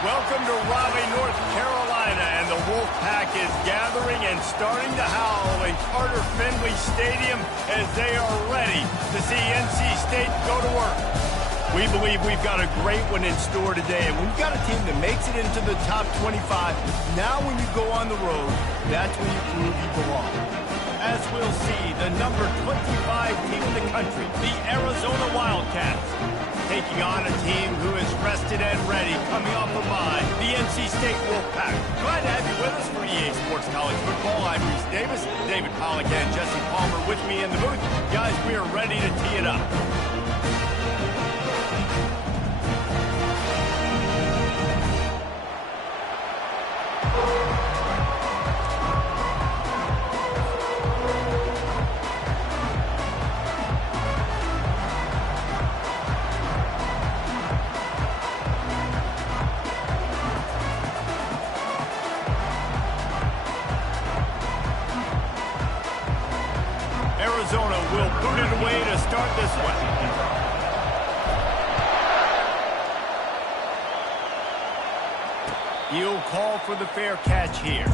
Welcome to Raleigh, North Carolina, and the Wolfpack is gathering and starting to howl in Carter Finley Stadium as they are ready to see NC State go to work. We believe we've got a great one in store today, and we've got a team that makes it into the top 25. Now when you go on the road, that's when you prove you belong. As we'll see, the number 25 team in the country, the Arizona Wildcats, taking on a team who is rested and ready, coming off a bye, the NC State Wolfpack. Glad to have you with us for EA Sports College Football. I'm Reese Davis, David Pollack and Jesse Palmer with me in the booth. Guys, we are ready to tee it up. Arizona will boot it away to start this one. He'll call for the fair catch here.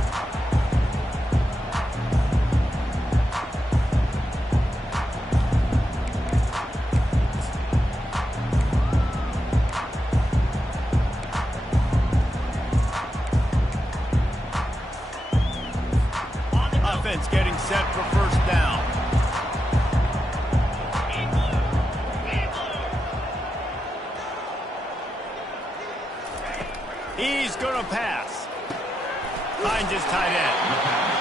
Offense getting set for first down. He's going to pass. Finds his tight end.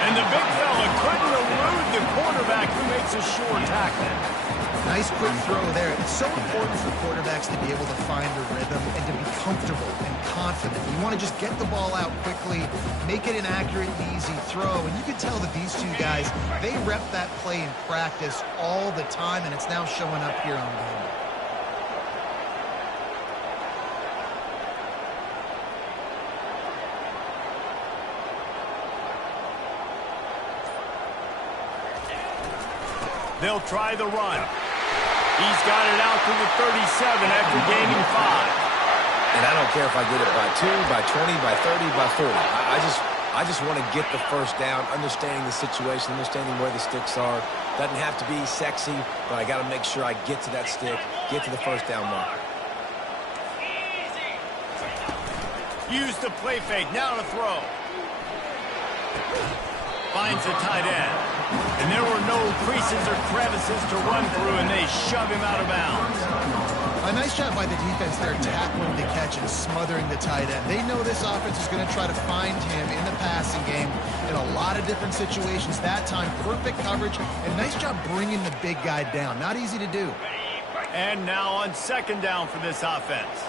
And the big fella couldn't elude the quarterback who makes a sure tackle. Nice quick throw there. It's so important for quarterbacks to be able to find a rhythm and to be comfortable and confident. You want to just get the ball out quickly, make it an accurate and easy throw. And you can tell that these two guys, they rep that play in practice all the time, and it's now showing up here on game. They'll try the run. He's got it out to the 37 after gaining 5. And I don't care if I get it by 2, by 20, by 30, by 40. I just want to get the first down, understanding the situation, understanding where the sticks are. Doesn't have to be sexy, but I got to make sure I get to that stick, get to the first down marker. Use the play fake. Now to throw. Finds the tight end. And there were no creases or crevices to run through, and they shove him out of bounds. A nice job by the defense there, tackling the catch and smothering the tight end. They know this offense is going to try to find him in the passing game in a lot of different situations. That time, perfect coverage, and nice job bringing the big guy down. Not easy to do. And now on second down for this offense.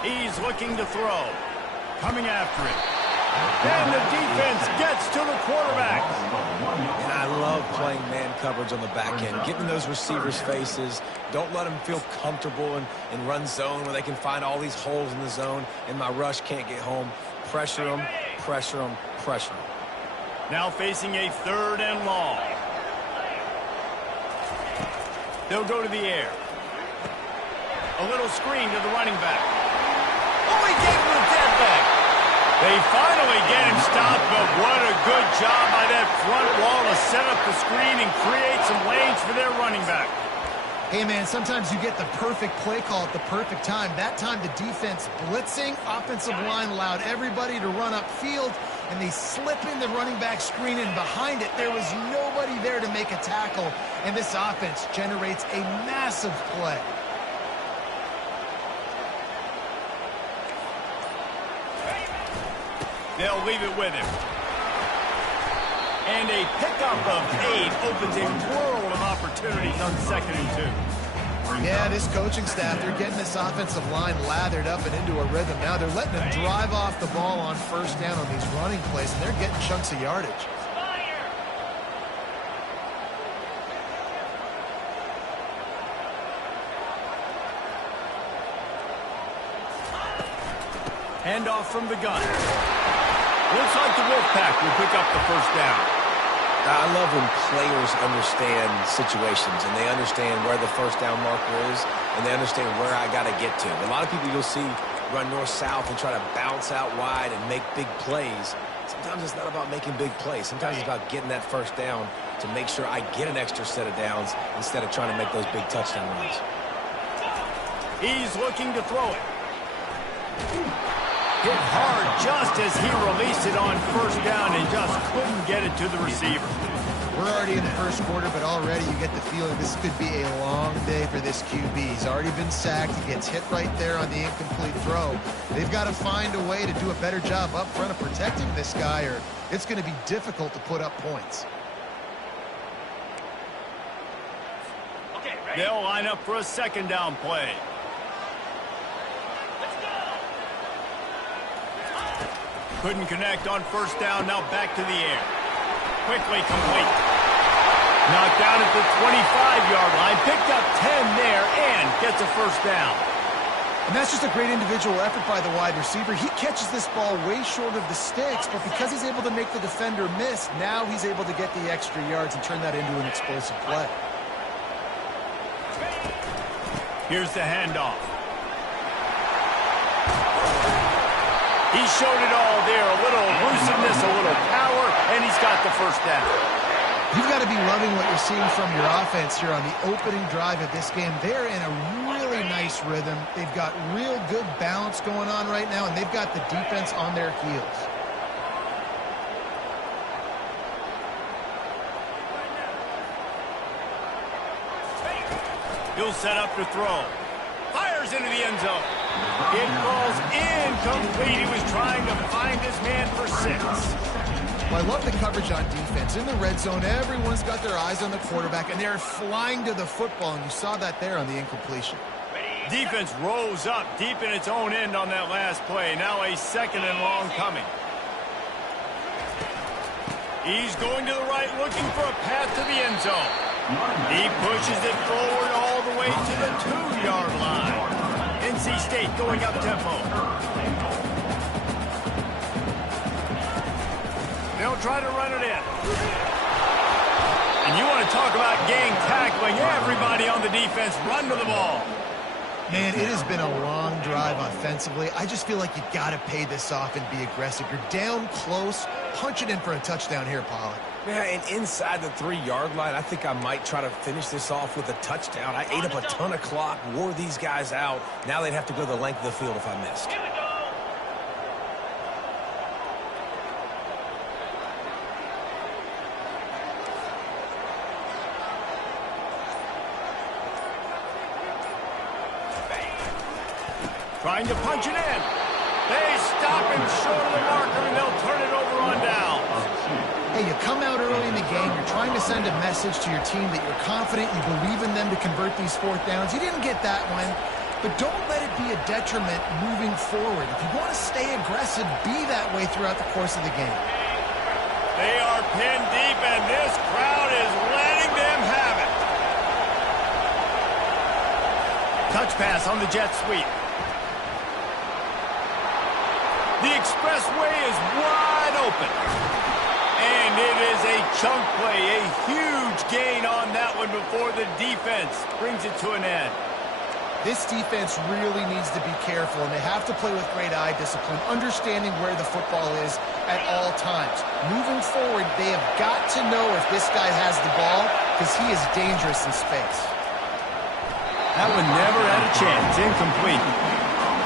He's looking to throw. Coming after it. And the defense gets to the quarterback. And I love playing man coverage on the back end, getting those receivers' faces. Don't let them feel comfortable in run zone where they can find all these holes in the zone and my rush can't get home. Pressure them, pressure them, pressure them. Now facing a 3rd and long. They'll go to the air. A little screen to the running back. Oh, he gave him the dead back. They finally get him stopped, but what a good job by that front wall to set up the screen and create some lanes for their running back. Hey, man, sometimes you get the perfect play call at the perfect time. That time, the defense blitzing, offensive line allowed everybody to run upfield, and they slip in the running back screen, and behind it, there was nobody there to make a tackle, and this offense generates a massive play. They'll leave it with him. And a pickup of 8 opens a world of opportunities on 2nd and 2. Yeah, this coaching staff, they're getting this offensive line lathered up and into a rhythm. Now they're letting them drive off the ball on 1st down on these running plays, and they're getting chunks of yardage. Handoff from the gun. Looks like the Wolfpack will pick up the 1st down. I love when players understand situations and they understand where the 1st down marker is and they understand where I got to get to. A lot of people you'll see run north-south and try to bounce out wide and make big plays. Sometimes it's not about making big plays. Sometimes it's about getting that 1st down to make sure I get an extra set of downs instead of trying to make those big touchdown runs. He's looking to throw it. Hit hard just as he released it on 1st down and just couldn't get it to the receiver. We're already in the 1st quarter, but already you get the feeling this could be a long day for this QB. He's already been sacked. He gets hit right there on the incomplete throw. They've got to find a way to do a better job up front of protecting this guy, or it's going to be difficult to put up points. They'll line up for a 2nd down play. Couldn't connect on 1st down, now back to the air. Quickly complete. Knocked down at the 25-yard line, picked up 10 there, and gets a 1st down. And that's just a great individual effort by the wide receiver. He catches this ball way short of the sticks, but because he's able to make the defender miss, now he's able to get the extra yards and turn that into an explosive play. Here's the handoff. He showed it all there, a little elusiveness, a little power, and he's got the 1st down. You've got to be loving what you're seeing from your offense here on the opening drive of this game. They're in a really nice rhythm. They've got real good balance going on right now, and they've got the defense on their heels. He'll set up to throw. Fires into the end zone. It falls incomplete. He was trying to find his man for 6. Well, I love the coverage on defense. In the red zone, everyone's got their eyes on the quarterback, and they're flying to the football, and you saw that there on the incompletion. Defense rose up deep in its own end on that last play. Now a 2nd and long coming. He's going to the right, looking for a path to the end zone. He pushes it forward all the way to the 2-yard line. NC State going up tempo. They'll try to run it in. And you want to talk about gang tackling. Everybody on the defense run to the ball. Man, it has been a long drive offensively. I just feel like you got to pay this off and be aggressive. You're down close. Punch it in for a touchdown here, Pollack. Yeah, and inside the 3-yard line, I think I might try to finish this off with a touchdown. I ate up a ton of clock, wore these guys out. Now they'd have to go the length of the field if I missed. Trying to punch it in. They stop him short of the marker, and they'll turn it over on down. Hey, you come out early in the game, you're trying to send a message to your team that you're confident, you believe in them to convert these 4th downs. You didn't get that one, but don't let it be a detriment moving forward. If you want to stay aggressive, be that way throughout the course of the game. They are pinned deep, and this crowd is letting them have it. Touch pass on the jet sweep. The expressway is wide open. And it is a chunk play, a huge gain on that one before the defense brings it to an end. This defense really needs to be careful, and they have to play with great eye discipline, understanding where the football is at all times. Moving forward, they have got to know if this guy has the ball, because he is dangerous in space. That one never had a chance. Incomplete.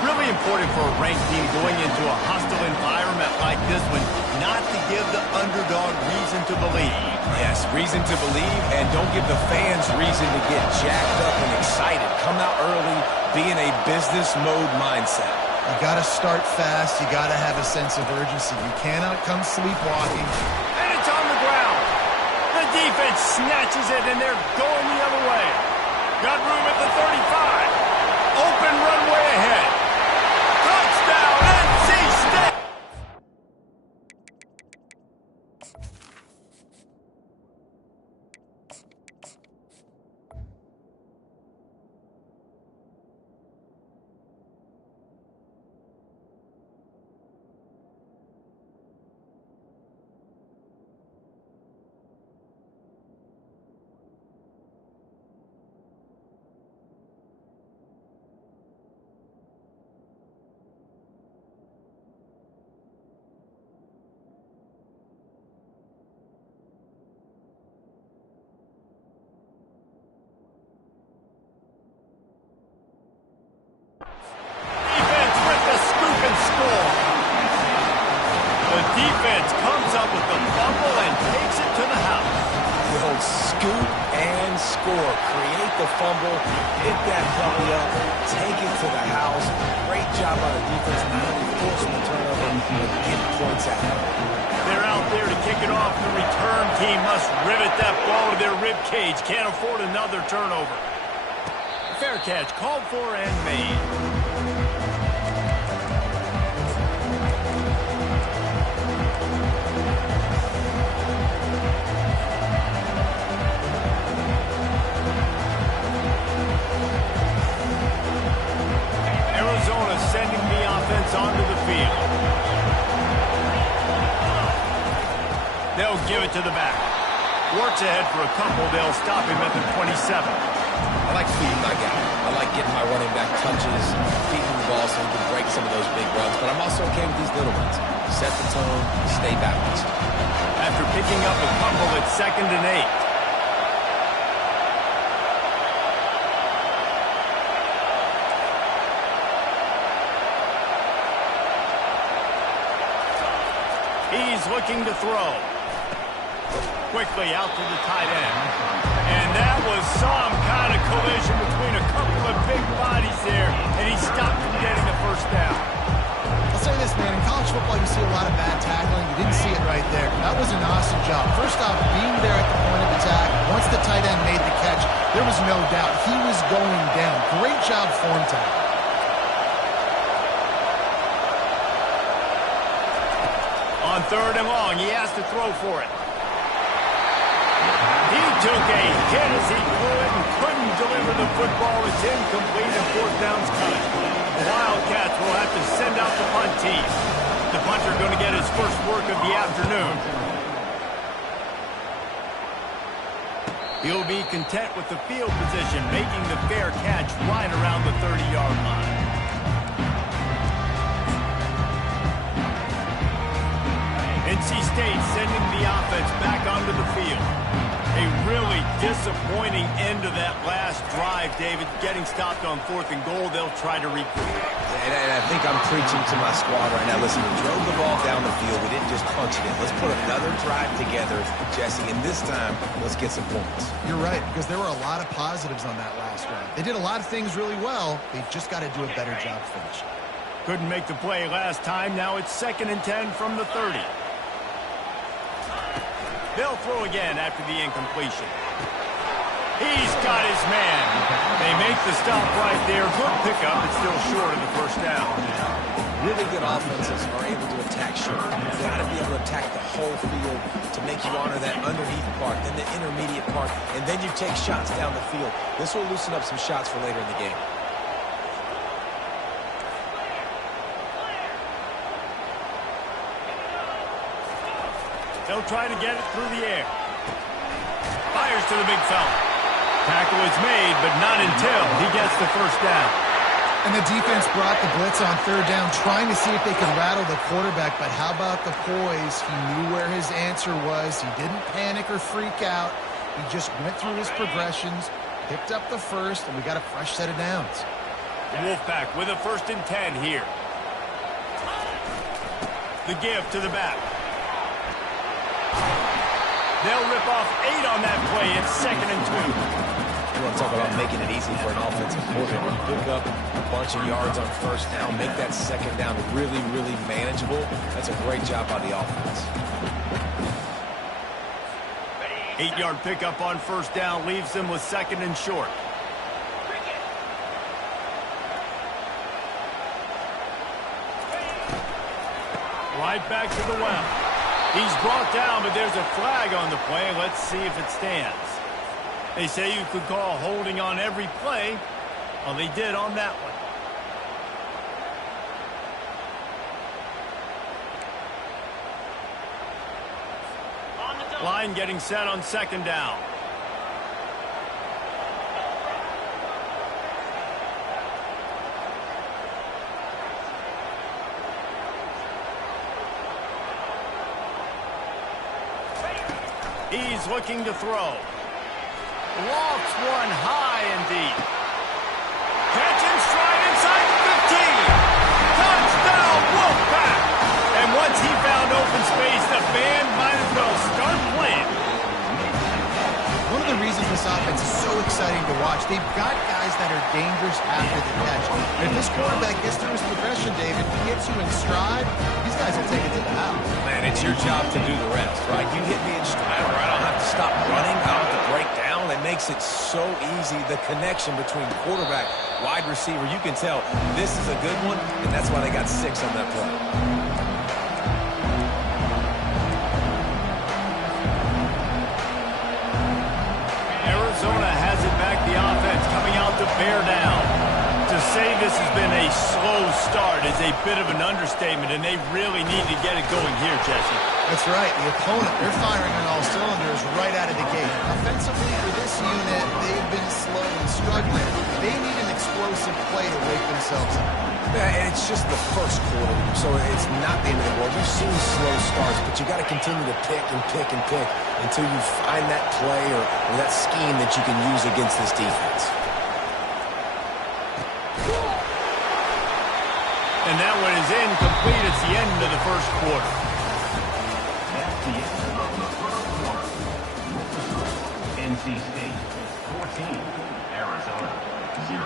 Really important for a ranked team going into a hostile environment like this one not to give the underdog reason to believe. Yes, reason to believe, and don't give the fans reason to get jacked up and excited. Come out early, be in a business mode mindset. You got to start fast. You got to have a sense of urgency. You cannot come sleepwalking. And it's on the ground. The defense snatches it, and they're going the other way. Got room at the 35. Open runway ahead. Touchdown, NC State! Defense comes up with the fumble and takes it to the house. The old scoop and score. Create the fumble, pick that puppy up, take it to the house. Great job by the defense, not only forcing the turnover, but getting points out. They're out there to kick it off. The return team must rivet that ball to their rib cage. Can't afford another turnover. Fair catch called for and made. Sending the offense onto the field. They'll give it to the back. Works ahead for a couple. They'll stop him at the 27. I like feeding my guy. I like getting my running back touches, feeding the ball so he can break some of those big runs. But I'm also okay with these little ones. Set the tone, stay balanced. After picking up a couple, it's 2nd and 8. He's looking to throw. Quickly out to the tight end. And that was some kind of collision between a couple of big bodies there, and he stopped from getting the first down. I'll say this, man. In college football, you see a lot of bad tackling. You didn't see it right there. That was an awesome job. First off, being there at the point of attack. Once the tight end made the catch, there was no doubt he was going down. Great job form tackle. On 3rd and long, he has to throw for it. He took a hit as he threw it and couldn't deliver the football. It's incomplete and 4th down's cut. The Wildcats will have to send out the punt team. The punter going to get his first work of the afternoon. He'll be content with the field position, making the fair catch right around the 30-yard line. NC State sending the offense back onto the field. A really disappointing end to that last drive, David. Getting stopped on 4th and goal, they'll try to regroup. And I think I'm preaching to my squad right now. Listen, we drove the ball down the field. We didn't just punch it in. Let's put another drive together, Jesse, and this time, let's get some points. You're right, because there were a lot of positives on that last drive. They did a lot of things really well. They've just got to do a better job finishing. Couldn't make the play last time. Now it's 2nd and 10 from the 30. They'll throw again after the incompletion. He's got his man. They make the stop right there. Good pickup. It's still short of the first down. Really good offenses are able to attack short. You've got to be able to attack the whole field to make you honor that underneath part, then the intermediate part, and then you take shots down the field. This will loosen up some shots for later in the game. They'll try to get it through the air. Fires to the big fella. Tackle is made, but not until he gets the first down. And the defense brought the blitz on 3rd down, trying to see if they could rattle the quarterback. But how about the poise? He knew where his answer was. He didn't panic or freak out. He just went through his progressions, Picked up the first, and we got a fresh set of downs. The Wolfpack with a 1st and 10 here. The give to the back. They'll rip off 8 on that play. It's 2nd and 2. You want to talk about making it easy for an offensive coordinator. Pick up a bunch of yards on 1st down, make that 2nd down really, really manageable. That's a great job by the offense. 8-yard pickup on 1st down leaves them with 2nd and short. Right back to the well. He's brought down, but there's a flag on the play. Let's see if it stands. They say you could call holding on every play. Well, they did on that one. Line getting set on 2nd down. He's looking to throw. Lofts one high and deep. Catch and stride inside the 15. Touchdown, Wolfpack! And once he found open space, the band might as well start playing. One of the reasons this offense is so exciting to watch, they've got guys that are dangerous after the catch. And if this quarterback gets through his progression, David, he gets you in stride, these guys will take it to the house. Man, it's your job to do the rest, right? You hit me in stride where I don't have to stop running, I don't have to break down. It makes it so easy, the connection between quarterback, wide receiver. You can tell this is a good one, and that's why they got 6 on that play. Arizona has it back, the offense coming out to bear down. To say this has been a slow start is a bit of an understatement, and they really need to get it going here, Jesse. That's right. The opponent, they're firing on all cylinders right out of the gate. Offensively, for this unit, they've been slow and struggling. They need an explosive play to wake themselves up. Yeah, and it's just the first quarter, so it's not the end of the world. We've seen slow starts, but you got to continue to pick and pick and pick until you find that play or that scheme that you can use against this defense. And that one is incomplete. It's the end of the first quarter. NC State 14, Arizona 0.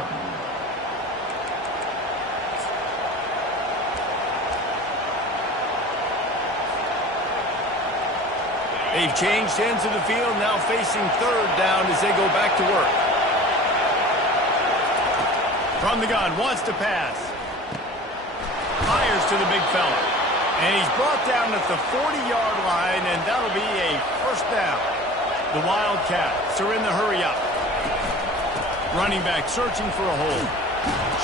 They've changed ends of the field, now facing 3rd down as they go back to work. From the gun, wants to pass. Fires to the big fella. And he's brought down at the 40-yard line, and that'll be a 1st down. The Wildcats are in the hurry-up. Running back searching for a hole.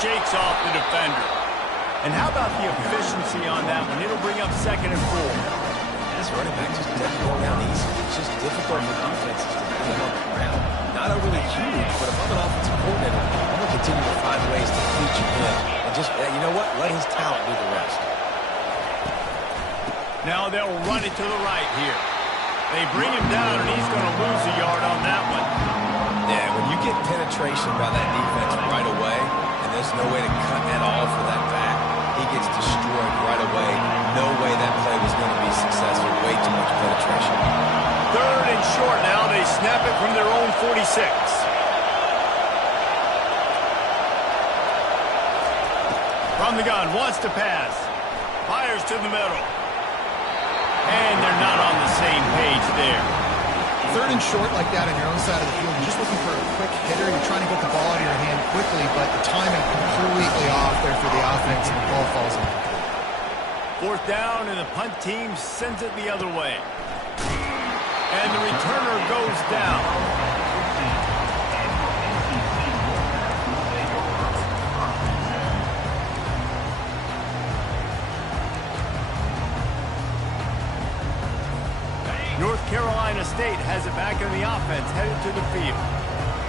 Shakes off the defender. And how about the efficiency on that one? It'll bring up 2nd and 4. This running back just doesn't go down easy. It's just difficult for defenses to put him on the ground. Not overly huge, but if I'm an offensive coordinator, I'm going to continue to find ways to feature him. And just, you know what? Let his talent do the rest. Now they'll run it to the right here. They bring him down, and he's going to lose a yard on that one. Yeah, when you get penetration by that defense right away, and there's no way to cut at all for that back, he gets destroyed right away. No way that play was going to be successful. Way too much penetration. 3rd and short now. They snap it from their own 46. From the gun, wants to pass. Fires to the middle. And they're not on the same page there. 3rd and short like that on your own side of the field, you're just looking for a quick hitter. You're trying to get the ball out of your hand quickly, but the timing completely off there for the offense, and the ball falls in. 4th down, and the punt team sends it the other way. And the returner goes down. North Carolina State has it back in the offense, headed to the field.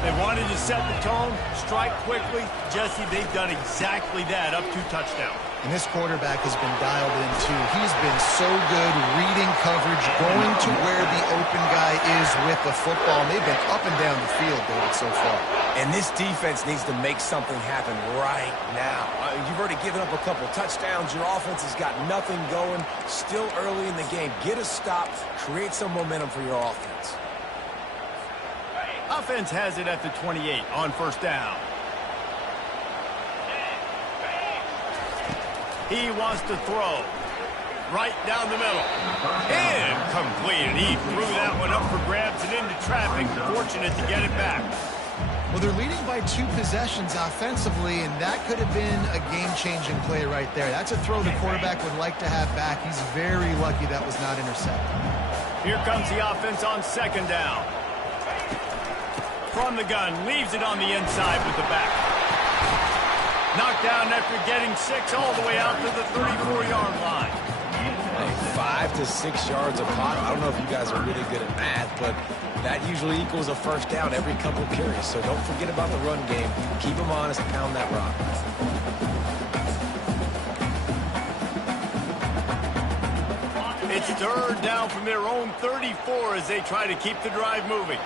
They wanted to set the tone, strike quickly. Jesse, they've done exactly that, up 2 touchdowns. And this quarterback has been dialed in, too. He's been so good reading coverage, going to where the open guy is with the football. And they've been up and down the field, David, so far. And this defense needs to make something happen right now. You've already given up a couple touchdowns. Your offense has got nothing going. Still early in the game. Get a stop. Create some momentum for your offense. Offense has it at the 28 on first down. He wants to throw. Right down the middle. Incomplete. And he threw that one up for grabs and into traffic. Fortunate to get it back. Well, they're leading by 2 possessions offensively, and that could have been a game-changing play right there. That's a throw the quarterback would like to have back. He's very lucky that was not intercepted. Here comes the offense on second down. From the gun, leaves it on the inside with the back. Knocked down after getting 6 all the way out to the 34-yard line. Hey, 5 to 6 yards a pop. I don't know if you guys are really good at math, but that usually equals a first down every couple carries. So don't forget about the run game. Keep them honest, pound that rock. It's third down from their own 34 as they try to keep the drive moving.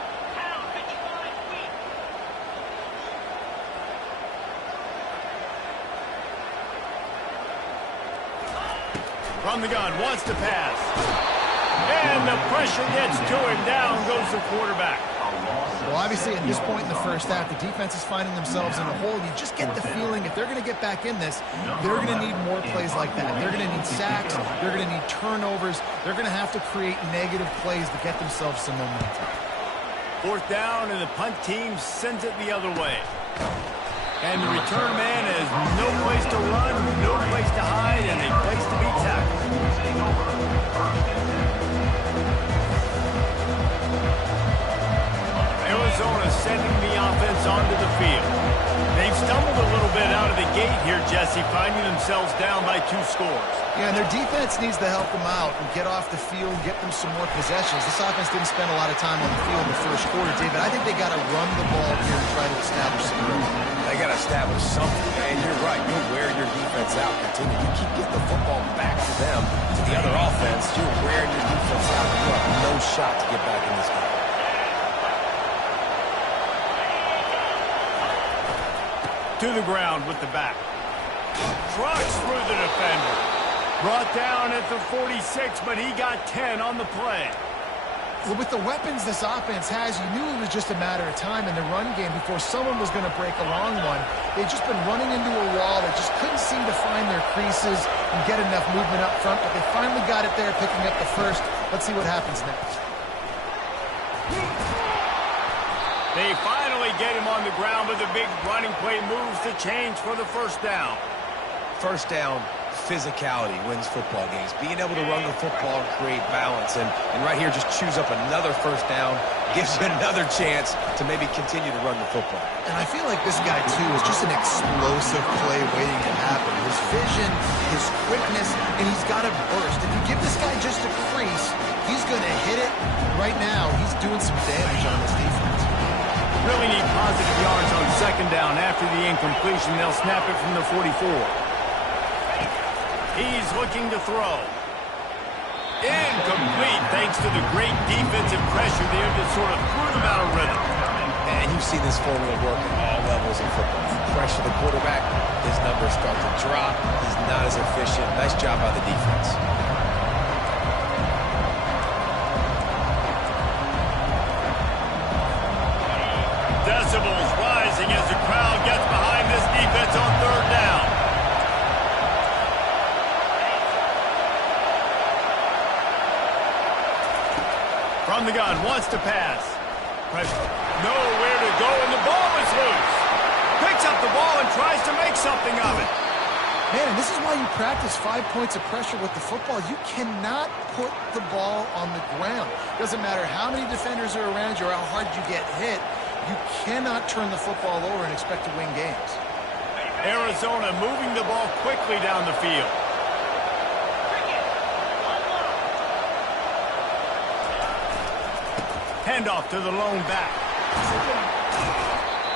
From the gun, wants to pass. And the pressure gets to him. Down goes the quarterback. Well, obviously, at this point in the first half, the defense is finding themselves in a hole. You just get the feeling if they're going to get back in this, they're going to need more plays like that. They're going to need sacks. They're going to need turnovers. They're going to have to create negative plays to get themselves some momentum. Fourth down, and the punt team sends it the other way. And the return man has no place to run, no place to hide, and a place to be tackled. Arizona sending the offense onto the field. They've stumbled a little bit out of the gate here, Jesse, finding themselves down by 2 scores. Yeah, and their defense needs to help them out and get off the field, get them some more possessions. This offense didn't spend a lot of time on the field in the first quarter, David. I think they got to run the ball here and try to establish some rhythm. They got to establish something, and you're right. You'll wear your defense out. Continue. You keep getting the football back to them, to the other offense. You're wearing your defense out. You have no shot to get back in this game. To the ground with the back. Trucks through the defender. Brought down at the 46, but he got 10 on the play. Well, with the weapons this offense has, you knew it was just a matter of time in the run game before someone was going to break a long one. They've just been running into a wall. They just couldn't seem to find their creases and get enough movement up front, but they finally got it there, picking up the first. Let's see what happens next. They finally get him on the ground with a big running play moves to change for the first down. First down, physicality wins football games. Being able to run the football and create balance. And right here, just choose up another first down. Gives you another chance to maybe continue to run the football. And I feel like this guy, too, is just an explosive play waiting to happen. His vision, his quickness, and he's got a burst. If you give this guy just a crease, he's going to hit it. Right now, he's doing some damage on this defense. Really need positive yards on second down. After the incompletion, they'll snap it from the 44. He's looking to throw. Incomplete, thanks to the great defensive pressure there that sort of threw them out of rhythm. And you've seen this formula work at all levels of football. Pressure the quarterback, his numbers start to drop. He's not as efficient. Nice job by the defense. Decibels rising as the crowd gets behind this defense on third down. From the gun, wants to pass. Pressure. Nowhere to go, and the ball is loose. Picks up the ball and tries to make something of it. Man, and this is why you practice 5 points of pressure with the football. You cannot put the ball on the ground. Doesn't matter how many defenders are around you or how hard you get hit. You cannot turn the football over and expect to win games. Arizona moving the ball quickly down the field. Handoff to the lone back.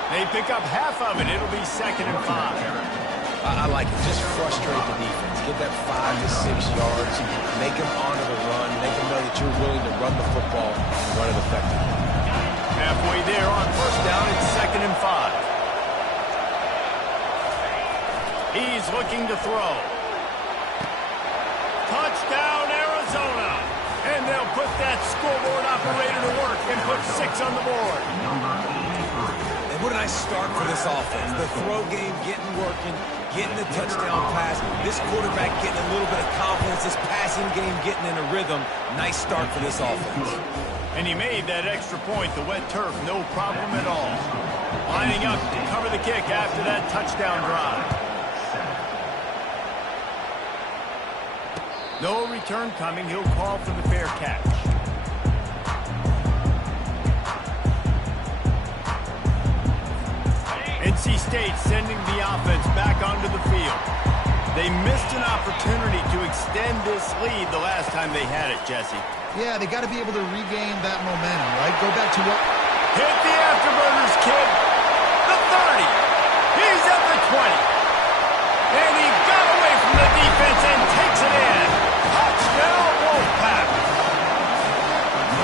They pick up half of it. It'll be 2nd and 5. I like it. Just frustrate the defense. Get that 5 to 6 yards. Make them honor the run. Make them know that you're willing to run the football and run it effectively. Halfway there on first down, it's 2nd and 5. He's looking to throw. Touchdown, Arizona. And they'll put that scoreboard operator to work and put 6 on the board. And what a nice start for this offense. The throw game getting working, getting the touchdown pass. This quarterback getting a little bit of confidence. This passing game getting in a rhythm. Nice start for this offense. And he made that extra point, the wet turf, no problem at all. Lining up to cover the kick after that touchdown drive. No return coming. He'll call for the fair catch. NC State sending the offense back onto the field. They missed an opportunity to extend this lead the last time they had it, Jesse. Yeah, they got to be able to regain that momentum, right? Go back to what... Hit the afterburners, kid. The 30. He's at the 20. And he got away from the defense and takes it in. Touchdown, Wolfpack.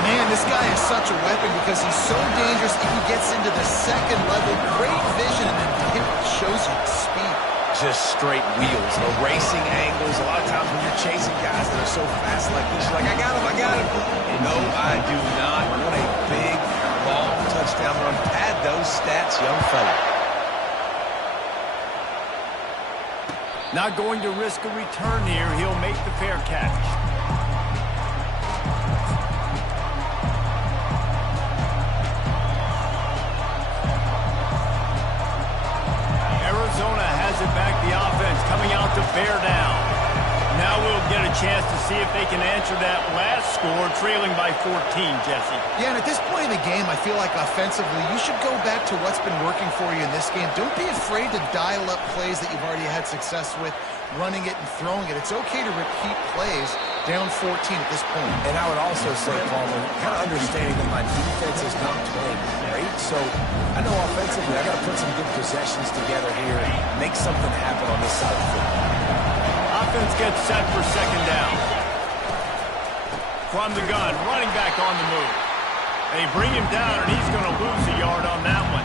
Man, this guy is such a weapon because he's so dangerous if he gets into the second level. Great vision, and then it shows you speed. Just straight wheels, no racing angles. A lot of times when you're chasing guys that are so fast like this, you're like, I got him, I got him. No, I do not. What a big, long touchdown run. Pad those stats, young fella. Not going to risk a return here. He'll make the fair catch. Arizona has it back, the offense coming out to bear down. Now we'll get a chance to see if they can answer that last score, trailing by 14, Jesse. Yeah, and at this point in the game, I feel like offensively, you should go back to what's been working for you in this game. Don't be afraid to dial up plays that you've already had success with, running it and throwing it. It's okay to repeat plays down 14 at this point. And I would also say, Palmer, kind of understanding that my defense is not playing great, so I know offensively I got to put some good possessions together here, make something happen on this side of the football. Offense gets set for 2nd down. From the gun, running back on the move. They bring him down, and he's going to lose a yard on that one.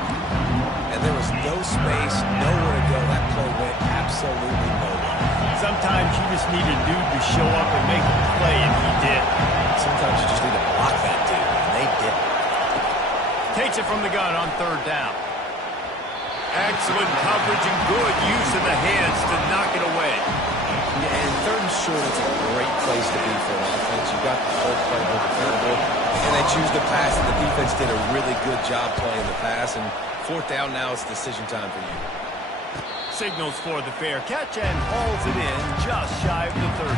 And there was no space, nowhere to go. That play went absolutely nowhere. Sometimes you just need a dude to show up and make a play, and he did. Sometimes you just need to block that dude, and they did. Takes it from the gun on 3rd down. Excellent coverage and good use of the hands to knock it away. Yeah, and 3rd and short, it's a great place to be for an offense. You got the whole playbook available, and they choose to pass, and the defense did a really good job playing the pass. And 4th down now, it's decision time for you. Signals for the fair catch and hauls it in just shy of the 30.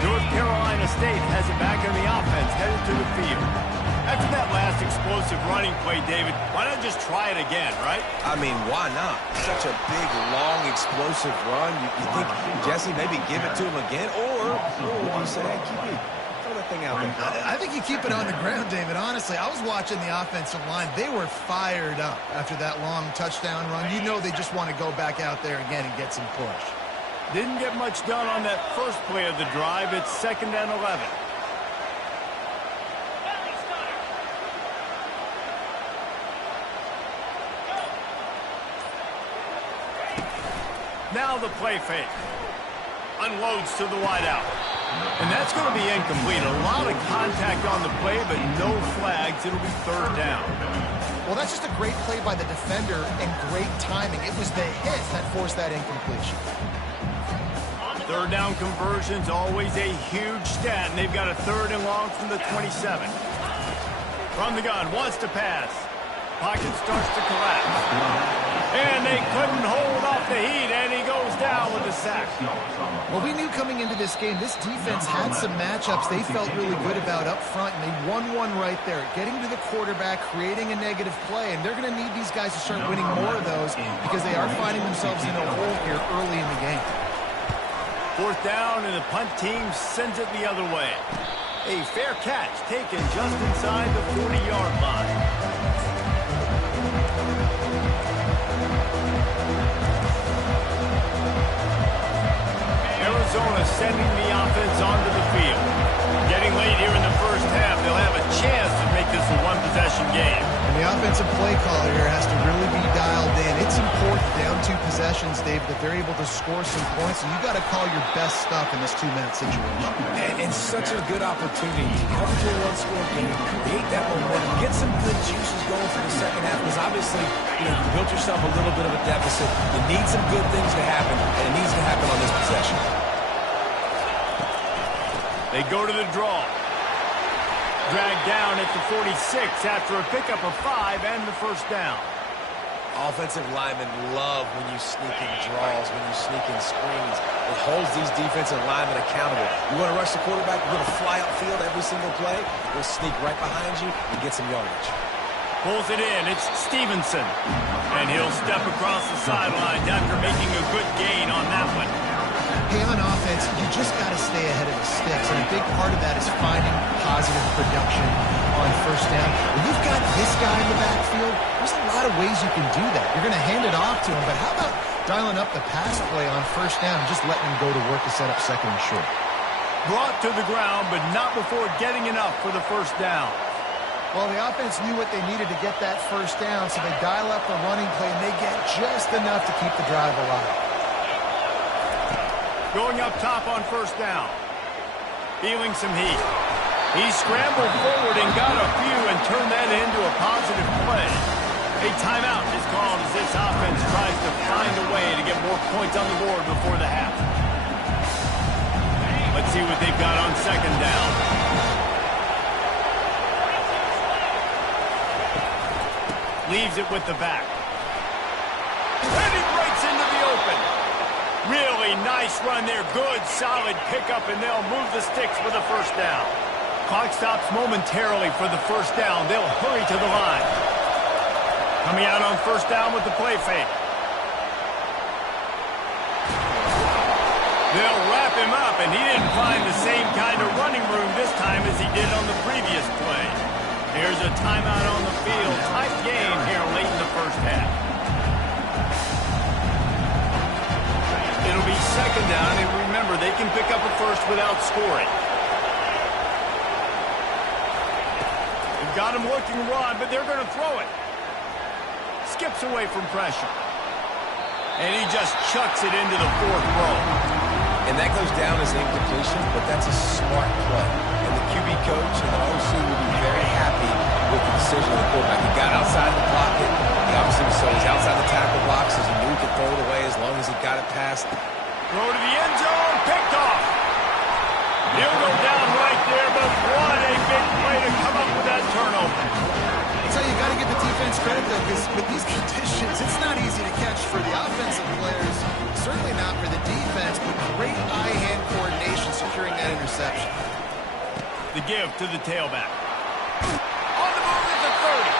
North Carolina State has it back on the offense, headed to the field. After that last explosive running play, David, why not just try it again, right? I mean, why not? Such a big, long, explosive run. You think, Jesse, maybe give it to him again? Or you say, hey, keep it. Throw that thing out there. I think you keep it on the ground, David. Honestly, I was watching the offensive line. They were fired up after that long touchdown run. You know they just want to go back out there again and get some push. Didn't get much done on that first play of the drive. It's 2nd and 11. Now the play fake. Unloads to the wideout. And that's going to be incomplete. A lot of contact on the play, but no flags. It'll be 3rd down. Well, that's just a great play by the defender and great timing. It was the hit that forced that incompletion. 3rd down conversion's always a huge stat, and they've got a 3rd and long from the 27. From the gun, wants to pass. Pocket starts to collapse. And they couldn't hold off the heat, and he goes down with a sack. Well, we knew coming into this game, this defense had some matchups they felt really good about up front, and they won one right there, getting to the quarterback, creating a negative play, and they're going to need these guys to start winning more of those because they are finding themselves in a hole here early in the game. 4th down, and the punt team sends it the other way. A fair catch taken just inside the 40-yard line. the offensive play caller here has to really be dialed in. It's important down 2 possessions, Dave, that they're able to score some points, and you got to call your best stuff in this 2-minute situation. And such a good opportunity to come to a one-score game, create that momentum, get some good juices going for the second half, because obviously, you built yourself a little bit of a deficit. You need some good things to happen, and it needs to happen on this possession. They go to the draw. Dragged down at the 46 after a pickup of 5 and the first down. Offensive linemen love when you sneak in draws, when you sneak in screens. It holds these defensive linemen accountable. You want to rush the quarterback, you're going to fly upfield every single play. We'll sneak right behind you and get some yardage. Pulls it in. It's Stevenson. And he'll step across the sidelines after making a good gain on that one. Hey, on offense, you just got to stay ahead of the sticks, and a big part of that is finding positive production on first down. When you've got this guy in the backfield, there's a lot of ways you can do that. You're going to hand it off to him, but how about dialing up the pass play on first down and just letting him go to work to set up second and short? Brought to the ground, but not before getting enough for the first down. Well, the offense knew what they needed to get that first down, so they dial up the running play, and they get just enough to keep the drive alive. Going up top on first down. Feeling some heat. He scrambled forward and got a few and turned that into a positive play. A timeout is called as this offense tries to find a way to get more points on the board before the half. Let's see what they've got on second down. Leaves it with the back. And he breaks into the open. Really nice run there. Good, solid pickup, and they'll move the sticks for the first down. Clock stops momentarily for the first down. They'll hurry to the line. Coming out on first down with the play fake. They'll wrap him up, and he didn't find the same kind of running room this time as he did on the previous play. Here's a timeout on the field. Tight game here late in the first half. It'll be second down, and remember, they can pick up a first without scoring. They've got him looking run, but they're going to throw it. Skips away from pressure. And he just chucks it into the 4th row. And that goes down as an incompletion, but that's a smart play. And the QB coach and the OC will be very happy with the decision of the quarterback. He got outside the pocket. He obviously so he's outside the tackle box as he knew he could throw it away as long as he got it past. Throw to the end zone, picked off. He'll go down right there, but what a big play to come up with that turnover. So you got to give the defense credit, though, because with these conditions, it's not easy to catch for the offensive players. Certainly not for the defense, but great eye-hand coordination securing that interception. The give to the tailback. On the move at the 30.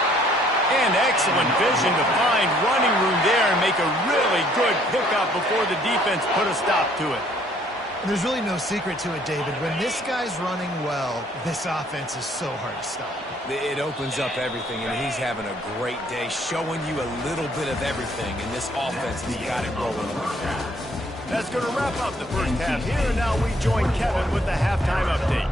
And excellent vision to find running room there and make a really good pickup before the defense put a stop to it. There's really no secret to it, David. When this guy's running well, this offense is so hard to stop. It opens up everything, and he's having a great day, showing you a little bit of everything in this offense, and he got it rolling. That's going to wrap up the first half here, and now we join Kevin with the halftime update.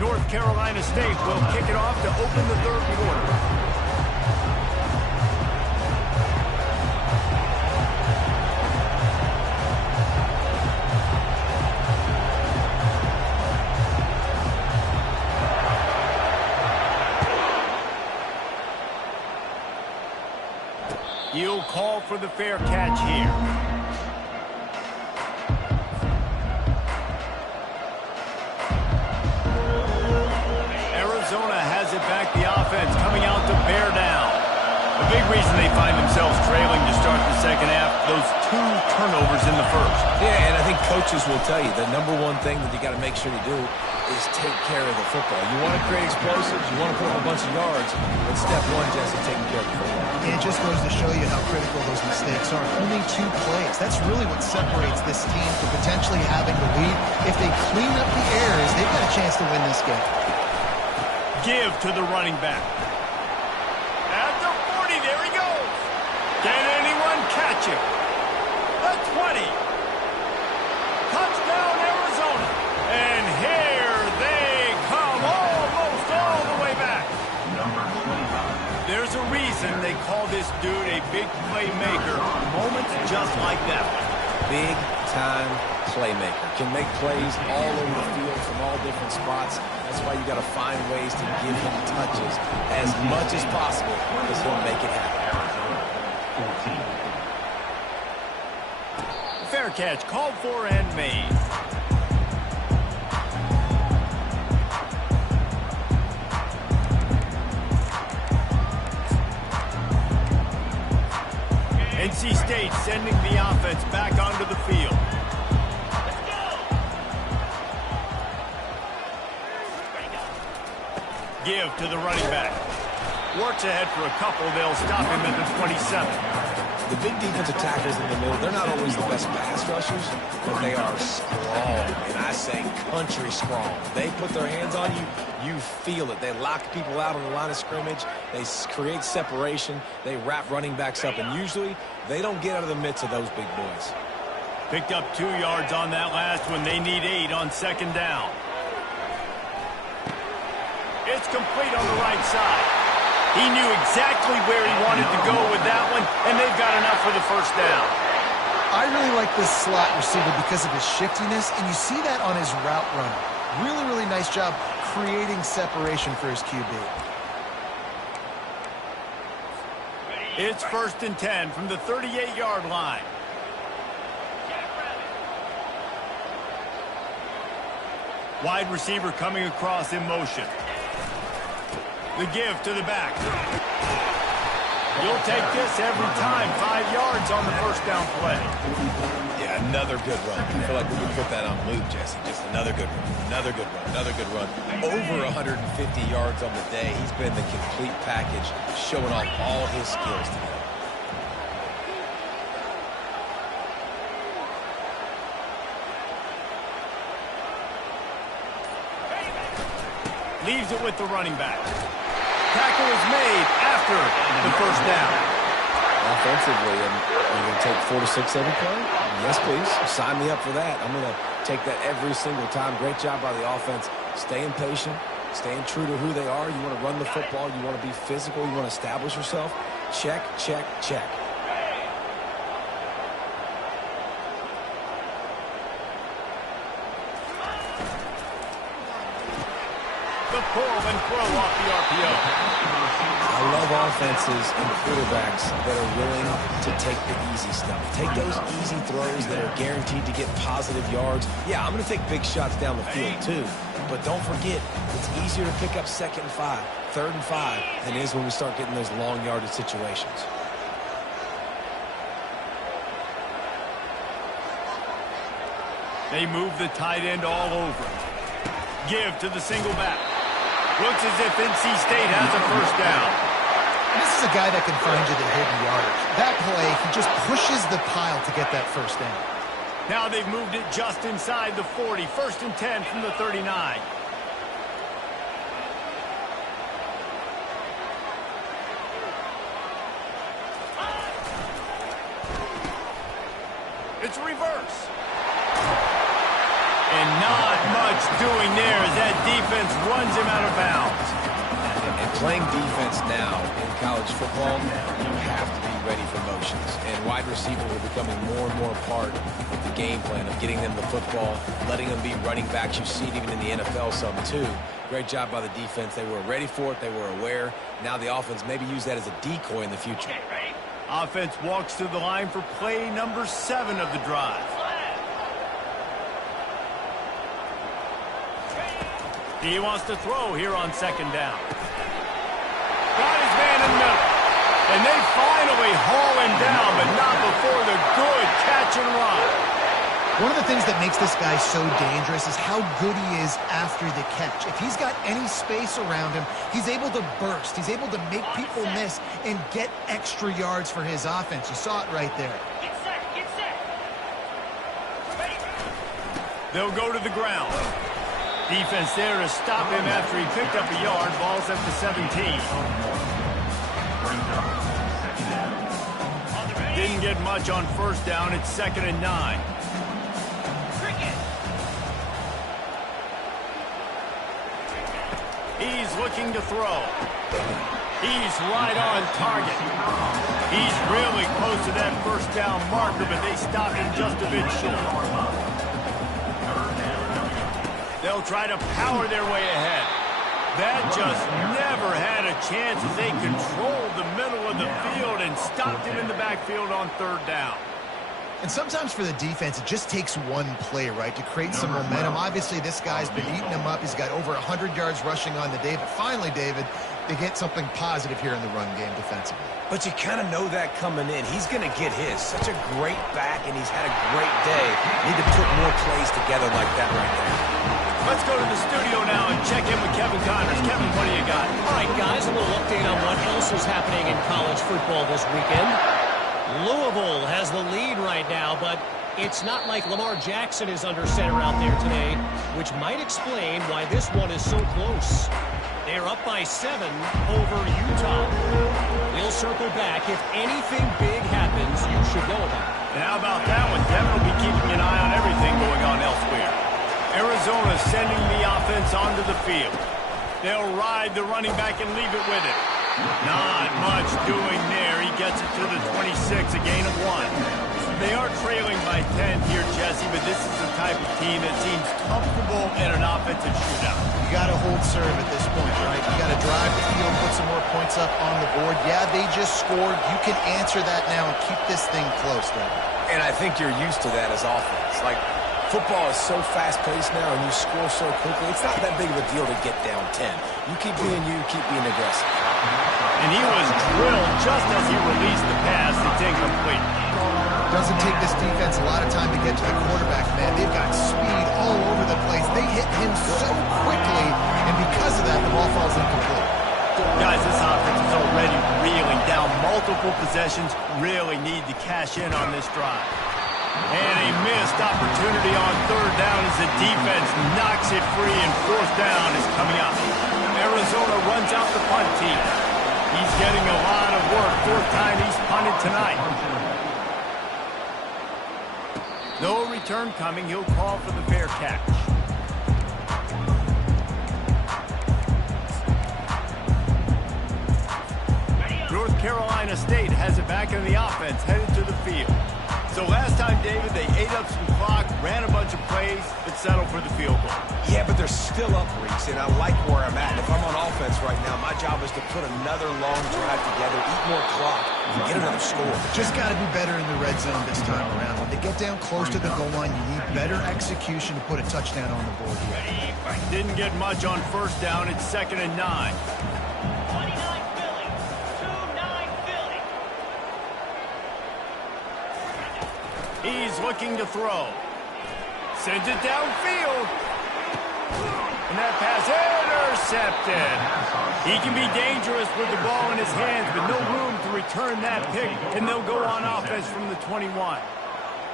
North Carolina State will kick it off to open the 3rd quarter. He'll call for the fair catch here. Arizona has it back, the offense coming out to bear down. The big reason they find themselves trailing to start the second half, those 2 turnovers in the first. Yeah, and I think coaches will tell you the number one thing that you got to make sure to do is take care of the football. You want to create explosives, you want to put up a bunch of yards, but step 1, Jesse, taking care of the football. It just goes to show you how critical those mistakes are. Only 2 plays. That's really what separates this team from potentially having the lead. If they clean up the errors, they've got a chance to win this game. Give to the running back. At the 40, there he goes. Can anyone catch him? The 20. Touchdown, Arizona. And here they come, almost all the way back. Number 25. There's a reason they call this dude a big playmaker. Moments just like that one. Big-time playmaker. Can make plays all over the field from all different spots. That's why you got to find ways to give him touches as much as possible because he'll make it happen. Arizona 14. Fair catch called for and made. NC State sending the offense back onto the field. Give to the running back. Works ahead for a couple. They'll stop him at the 27. The big defensive tackles in the middle, they're not always the best pass rushers, but they are strong, and I say country strong. They put their hands on you, you feel it. They lock people out on the line of scrimmage. They create separation. They wrap running backs up, and usually they don't get out of the midst of those big boys. Picked up 2 yards on that last one. They need 8 on second down. It's complete on the right side. He knew exactly where he wanted to go with that one, and they've got enough for the first down. I really like this slot receiver because of his shiftiness, and you see that on his route running. Really, really nice job creating separation for his QB. It's 1st and 10 from the 38-yard line. Wide receiver coming across in motion. The give to the back. You'll take this every time. 5 yards on the first down play. Yeah, another good run. I feel like we could put that on loop, Jesse. Just another good run, another good run, another good run. Over 150 yards on the day. He's been the complete package, showing off all his skills today. Leaves it with the running back. Tackle is made after the first down. Offensively, and you're going to take 4 to 6 every play? Yes, please. Sign me up for that. I'm going to take that every single time. Great job by the offense. Staying patient, staying true to who they are. You want to run the football. You want to be physical. You want to establish yourself. Check, check, check. The pull and throw off the RPO. I love offenses and quarterbacks that are willing to take the easy stuff. Take those easy throws that are guaranteed to get positive yards. Yeah, I'm going to take big shots down the field too. But don't forget, it's easier to pick up 2nd and 5, 3rd and 5 than it is when we start getting those long yardage situations. They move the tight end all over. Give to the single back. Looks as if NC State has a first down. This is a guy that can find you the hidden yardage. That play, he just pushes the pile to get that first down. Now they've moved it just inside the 40. 1st and 10 from the 39. It's a reverse. And not much doing there as that defense runs him out of bounds. And playing defense now in college football, you have to be ready for motions. And wide receivers are becoming more and more part of the game plan of getting them the football, letting them be running backs. You see it even in the NFL some too. Great job by the defense. They were ready for it. They were aware. Now the offense maybe use that as a decoy in the future. Offense walks to the line for play number 7 of the drive. He wants to throw here on 2nd down. Got his man in the middle. And they finally haul him down, but not before the good catch and run. One of the things that makes this guy so dangerous is how good he is after the catch. If he's got any space around him, he's able to burst. He's able to make people miss and get extra yards for his offense. You saw it right there. Get set, get set. They'll go to the ground. Defense there to stop him after he picked up a yard. Ball's up to 17. Didn't get much on first down. It's 2nd and 9. He's looking to throw. He's right on target. He's really close to that first down marker, but they stopped him just a bit short. They'll try to power their way ahead. That just never had a chance as they controlled the middle of the field and stopped him in the backfield on 3rd down. And sometimes for the defense, it just takes one play, right, to create some momentum. Obviously, this guy's been eating him up. He's got over 100 yards rushing on the day. But finally, David, they get something positive here in the run game defensively. But you kind of know that coming in. He's going to get his. Such a great back, and he's had a great day. Need to put more plays together like that right there. Let's go to the studio now and check in with Kevin Connors. Kevin, what do you got? All right, guys, a little update on what else is happening in college football this weekend. Louisville has the lead right now, but it's not like Lamar Jackson is under center out there today, which might explain why this one is so close. They're up by 7 over Utah. We'll circle back. If anything big happens, you should know about it. And how about that one? Devin will be keeping an eye on everything going on elsewhere. Arizona sending the offense onto the field. They'll ride the running back and leave it with it. Not much doing there. He gets it to the 26, a gain of 1. They are trailing by 10 here, Jesse, but this is the type of team that seems comfortable in an offensive shootout. You got to hold serve at this point, right? You got to drive the field, put some more points up on the board. Yeah, they just scored. You can answer that now and keep this thing close, though. And I think you're used to that as offense. Like, football is so fast-paced now, and you score so quickly. It's not that big of a deal to get down 10. You keep being you, keep being aggressive. And he was drilled just as he released the pass. It's incomplete. Doesn't take this defense a lot of time to get to the quarterback, man. They've got speed all over the place. They hit him so quickly, and because of that, the ball falls incomplete. Guys, this offense is already reeling down multiple possessions. Really need to cash in on this drive. And a missed opportunity on 3rd down as the defense knocks it free, and 4th down is coming up. Arizona runs out the punt team. He's getting a lot of work. 4th time he's punted tonight. No return coming. He'll call for the fair catch. North Carolina State has it back in the offense, headed to the field. So last time, David, they ate up some clock, ran a bunch of plays, but settled for the field goal. Yeah, but they're still up, Reeks, and I like where I'm at. And if I'm on offense right now, my job is to put another long drive together, eat more clock, and get another score. Just got to be better in the red zone this time around. When they get down close to the goal line, you need better execution to put a touchdown on the board here. Didn't get much on first down. It's 2nd and 9. He's looking to throw. Sends it downfield. And that pass intercepted. He can be dangerous with the ball in his hands, but no room to return that pick, and they'll go on offense from the 21.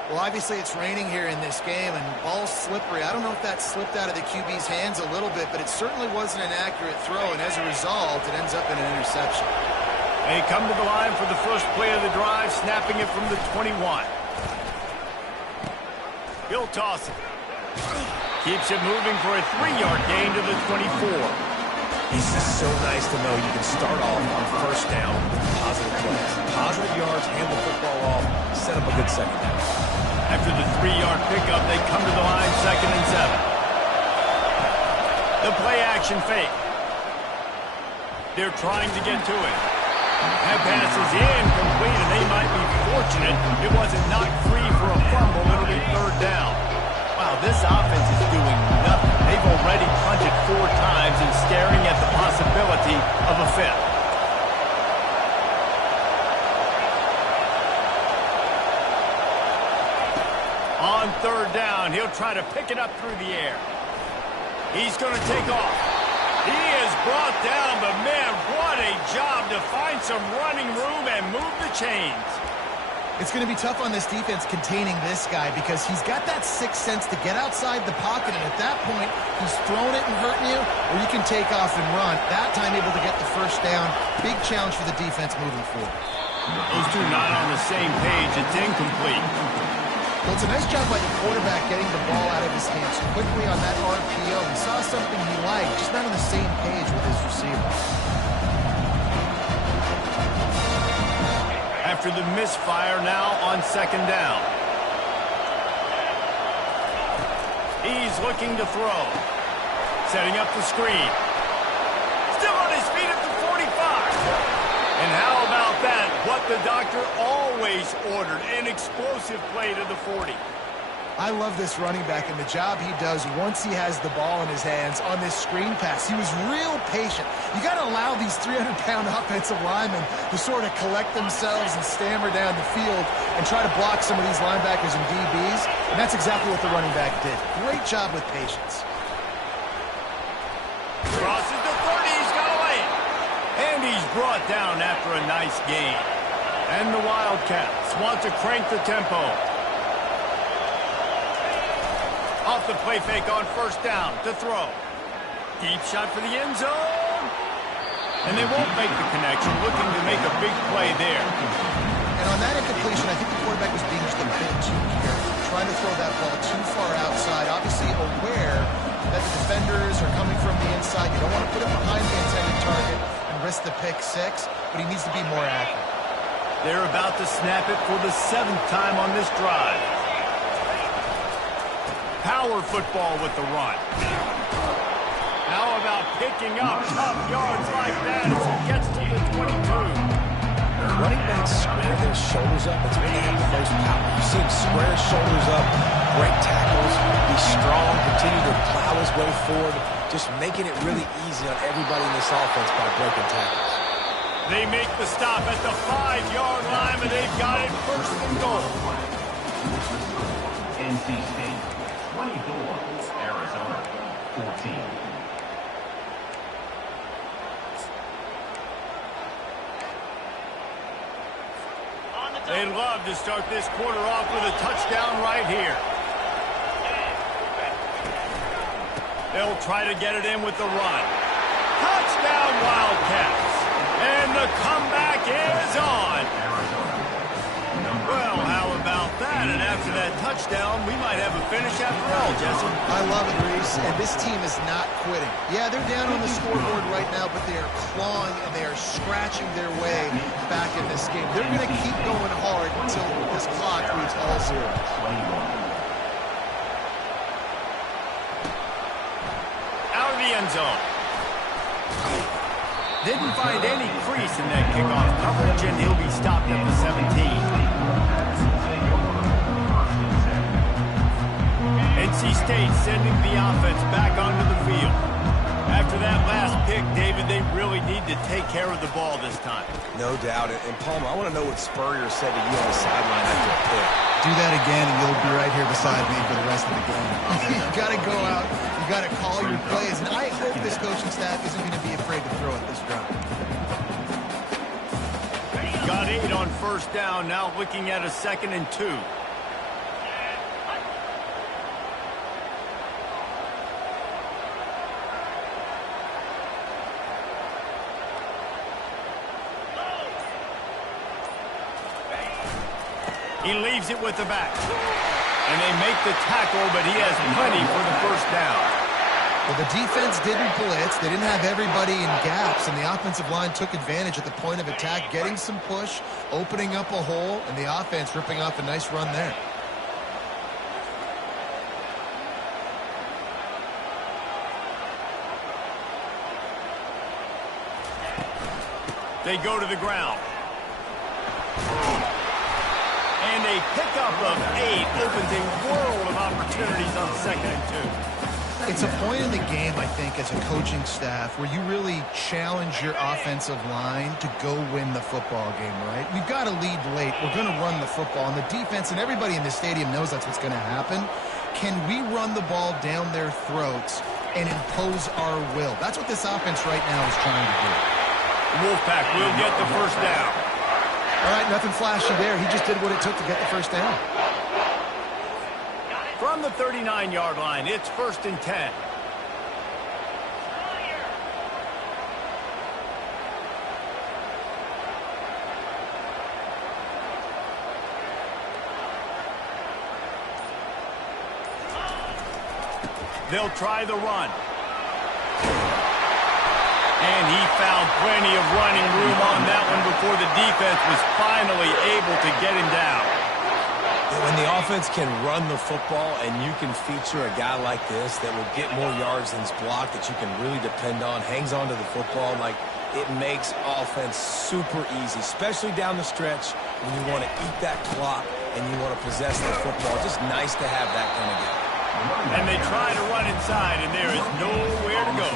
Well, obviously it's raining here in this game, and ball's slippery. I don't know if that slipped out of the QB's hands a little bit, but it certainly wasn't an accurate throw, and as a result, it ends up in an interception. They come to the line for the first play of the drive, snapping it from the 21. He'll toss it. Keeps it moving for a 3-yard gain to the 24. It's just so nice to know you can start off on first down with positive plays. Positive yards, hand the football off, set up a good second down. After the 3-yard pickup, they come to the line 2nd and 7. The play action fake. They're trying to get to it. That pass is incomplete, and they might be fortunate it wasn't knocked free for a fumble. It'll be 3rd down. Wow, this offense is doing nothing. They've already punted 4 times and staring at the possibility of a 5th. On 3rd down, he'll try to pick it up through the air. He's going to take off. He is brought down, but man, what a job to find some running room and move the chains. It's going to be tough on this defense containing this guy because he's got that sixth sense to get outside the pocket, and at that point, he's throwing it and hurting you, or you can take off and run. That time able to get the first down. Big challenge for the defense moving forward. Those two not on the same page. It's incomplete. Well, it's a nice job by the quarterback getting the ball out of his hands quickly on that RPO. He saw something he liked, just not on the same page with his receiver. After the misfire, now on second down. He's looking to throw. Setting up the screen. Still on his feet at the 45. And how about that? What the doctor always ordered. An explosive play to the 40. I love this running back and the job he does once he has the ball in his hands on this screen pass. He was real patient. You got to allow these 300-pound offensive linemen to sort of collect themselves and stammer down the field and try to block some of these linebackers and DBs, and that's exactly what the running back did. Great job with patience. Crosses the 30, he's got away. And he's brought down after a nice gain. And the Wildcats want to crank the tempo. Off the play fake on first down to throw. Deep shot for the end zone. And they won't make the connection, looking to make a big play there. And on that incompletion, I think the quarterback was being just a bit too careful, trying to throw that ball too far outside, obviously aware that the defenders are coming from the inside. You don't want to put it behind the intended target and risk the pick six, but he needs to be more accurate. They're about to snap it for the 7th time on this drive. Power football with the run. How about picking up tough yards like that as he gets to the 22? Running backs square their shoulders up. It's when they have the most power. You see him square his shoulders up, break tackles, be strong, continue to plow his way forward, just making it really easy on everybody in this offense by breaking tackles. They make the stop at the 5-yard line, and they've got it first and goal. NC State 24, Arizona 14. They'd love to start this quarter off with a touchdown right here. They'll try to get it in with the run. Touchdown, Wildcats. And the comeback is on. Well, how about that? And after that touchdown, we might have a finish after all, Jesse. I love it, Reese, and this team is not quitting. Yeah, they're down on the scoreboard right now, but they are clawing and they are scratching their way back in this game. They're going to keep going hard until this clock reads all zero. Out of the end zone. Didn't find any crease in that kickoff coverage, and he'll be stopped at the 17. NC State sending the offense back onto the field. After that last pick, David, they really need to take care of the ball this time. No doubt. And Palmer, I want to know what Spurrier said to you on the sideline after a pick. Do that again, and you'll be right here beside me for the rest of the game. You got to go out. You got to call your plays. And I hope this coaching staff isn't going to be afraid to throw at this drive. Got 8 on first down. Now looking at a 2nd and 2. He leaves it with the back. And they make the tackle, but he has plenty for the first down. Well, the defense didn't blitz. They didn't have everybody in gaps, and the offensive line took advantage at the point of attack, getting some push, opening up a hole, and the offense ripping off a nice run there. They go to the ground. And a pickup of 8 opens a world of opportunities on 2nd and 2. It's a point in the game, I think, as a coaching staff where you really challenge your offensive line to go win the football game, right? We've got to lead late. We're going to run the football. And the defense and everybody in the stadium knows that's what's going to happen. Can we run the ball down their throats and impose our will? That's what this offense right now is trying to do. Wolfpack will get the first down. All right, nothing flashy there. He just did what it took to get the first down. From the 39-yard line, it's 1st and 10. They'll try the run. And he found plenty of running room on that one before the defense was finally able to get him down. When the offense can run the football and you can feature a guy like this that will get more yards than's blocked, that you can really depend on, hangs on to the football, like it makes offense super easy, especially down the stretch when you want to eat that clock and you want to possess the football. Just nice to have that kind of game. And they try to run inside, and there is nowhere to go.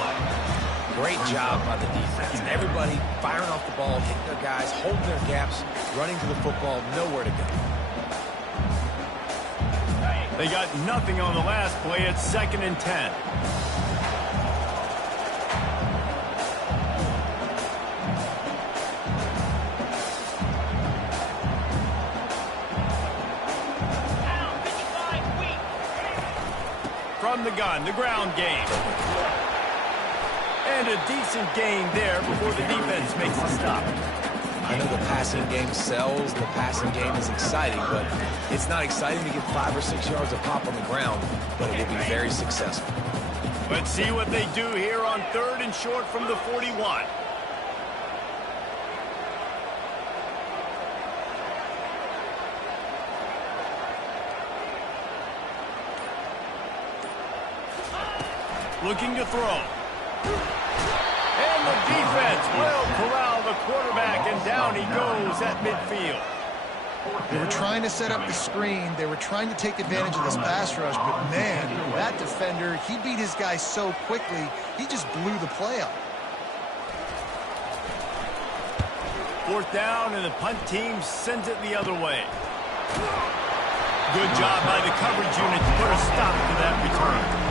Great job by the defense. Everybody firing off the ball, hitting their guys, holding their gaps, running to the football, nowhere to go. They got nothing on the last play. It's 2nd and 10. From the gun, the ground game. And a decent gain there before the defense makes the stop. I know the passing game sells, the passing game is exciting, but it's not exciting to get 5 or 6 yards of pop on the ground, but it will be very successful. Let's see what they do here on 3rd and short from the 41. Looking to throw. And the defense will corral the quarterback, and down he goes at midfield. They were trying to set up the screen. They were trying to take advantage of this pass rush, but man, that defender, he beat his guy so quickly, he just blew the play up. 4th down, and the punt team sends it the other way. Good job by the coverage unit to put a stop to that return.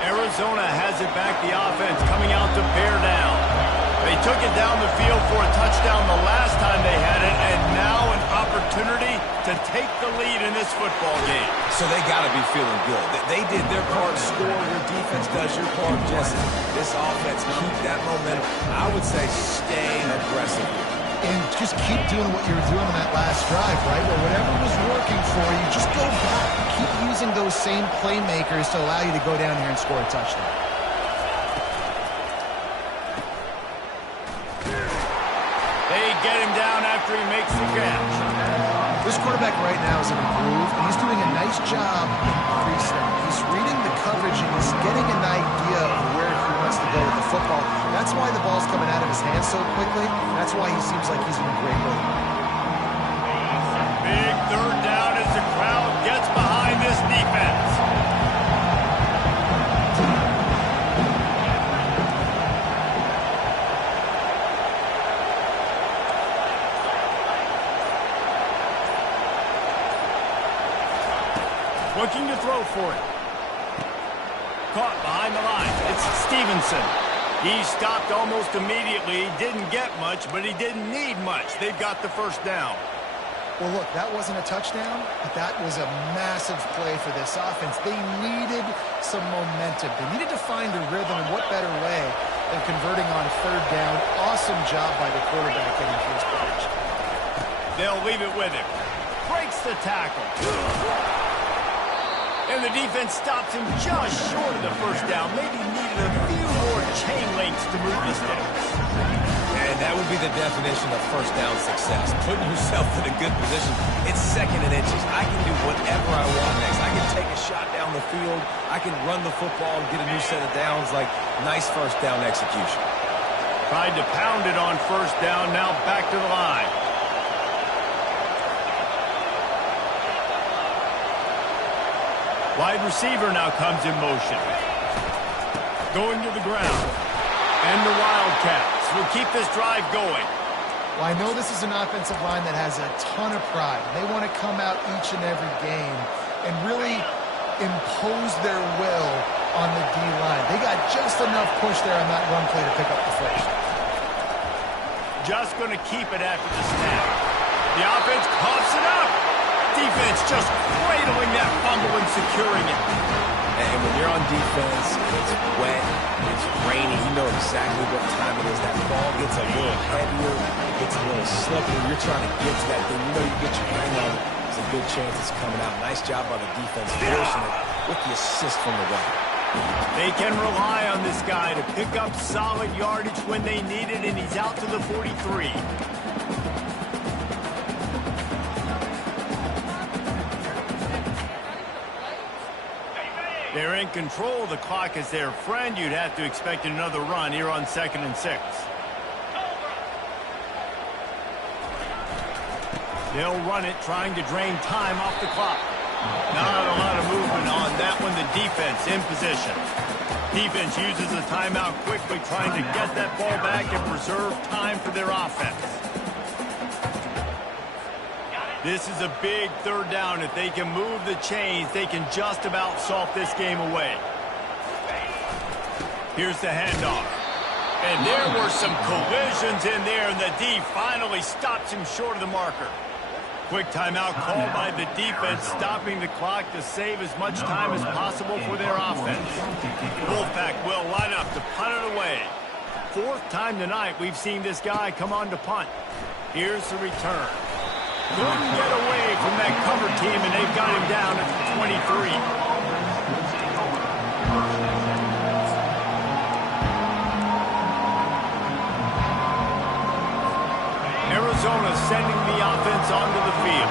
Arizona has it back, the offense coming out to bear down. They took it down the field for a touchdown the last time they had it, and now an opportunity to take the lead in this football game. So they got to be feeling good. They did their part, score, your defense does your part, Jesse. This offense, keep that momentum. I would say stay aggressive. And just keep doing what you were doing on that last drive, right? Well, whatever was working for you, just go back. Keep using those same playmakers to allow you to go down here and score a touchdown. They get him down after he makes the catch. This quarterback right now is in a groove, and he's doing a nice job in pre-snap. He's reading the coverage, and he's getting an idea of where he wants to go with the football. That's why the ball's coming out of his hands so quickly. That's why he seems like he's in a great rhythm. Big 3rd down as the crowd gets behind this defense. Looking to throw for it. Caught behind the line. It's Stevenson. He stopped almost immediately. He didn't get much, but he didn't need much. They've got the 1st down. Well, look, that wasn't a touchdown, but that was a massive play for this offense. They needed some momentum. They needed to find a rhythm, and what better way than converting on 3rd down. Awesome job by the quarterback getting to his position. They'll leave it with him. Breaks the tackle. And the defense stops him just short of the 1st down. Maybe needed a few more chain links to move the sticks. And that would be the definition of 1st down success. Putting yourself in a good position. It's 2nd and inches. I can do whatever I want next. I can take a shot down the field. I can run the football and get a new set of downs. Like, nice 1st down execution. Tried to pound it on 1st down. Now back to the line. Wide receiver now comes in motion. Going to the ground. And the Wildcats will keep this drive going. Well, I know this is an offensive line that has a ton of pride. They want to come out each and every game and really impose their will on the D-line. They got just enough push there on that run play to pick up the first. Just going to keep it after the snap. The offense coughs it up. Defense just cradling that fumble and securing it. And when you're on defense, it's wet, it's rainy, you know exactly what time it is. That ball gets a little heavier, it gets a little slippery. You're trying to get to that thing. You know you get your hand on it. There's a good chance it's coming out. Nice job by the defense forcing it with the assist from the runner. They can rely on this guy to pick up solid yardage when they need it, and he's out to the 43. They're in control. The clock is their friend. You'd have to expect another run here on 2nd and 6. They'll run it, trying to drain time off the clock. Not a lot of movement on that one. The defense in position. Defense uses a timeout quickly, trying to get that ball back and preserve time for their offense. This is a big 3rd down. If they can move the chains, they can just about salt this game away. Here's the handoff. And there were some collisions in there, and the D finally stops him short of the marker. Quick timeout called by the defense, stopping the clock to save as much time as possible for their offense. Wolfpack will line up to punt it away. 4th time tonight we've seen this guy come on to punt. Here's the return. Couldn't get away from that cover team, and they've got him down at the 23. Arizona sending the offense onto the field.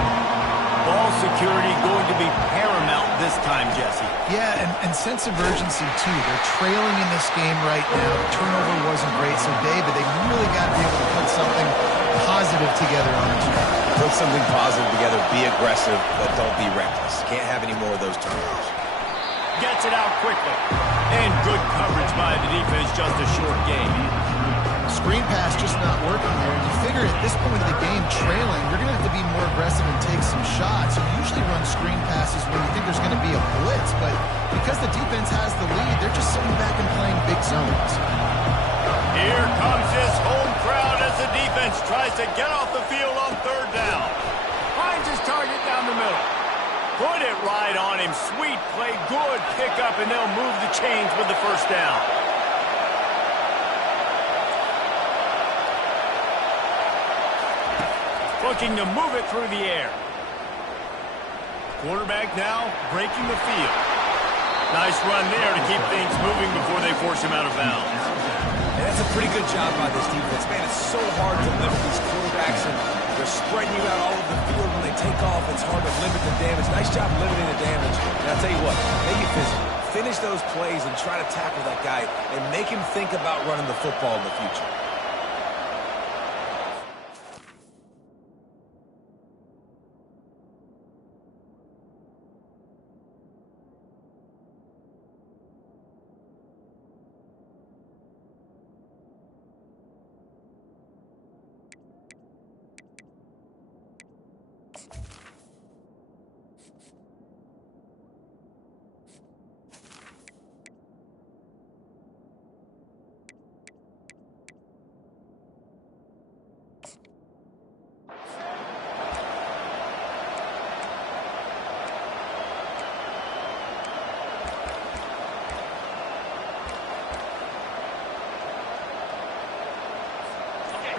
Ball security going to be paramount this time, Jesse. Yeah, and sense of urgency, too. They're trailing in this game right now. The turnover wasn't great, so David, they really got to be able to put something positive together on this drive. Put something positive together, be aggressive, but don't be reckless. Can't have any more of those turnovers. Gets it out quickly. And good coverage by the defense, just a short game. Screen pass just not working there. And you figure at this point of the game, trailing, you're going to have to be more aggressive and take some shots. You usually run screen passes when you think there's going to be a blitz, but because the defense has the lead, they're just sitting back and playing big zones. Here comes this home crowd as the defense tries to get off the field on 3rd down. Finds his target down the middle. Put it right on him. Sweet play, good pickup, and they'll move the chains with the 1st down. Looking to move it through the air. Quarterback now breaking the field. Nice run there to keep things moving before they force him out of bounds. And that's a pretty good job by this defense. Man, it's so hard to limit these quarterbacks, and they're spreading you out all over the field. When they take off, it's hard to limit the damage. Nice job limiting the damage. And I'll tell you what, make it physical. Finish those plays and try to tackle that guy and make him think about running the football in the future.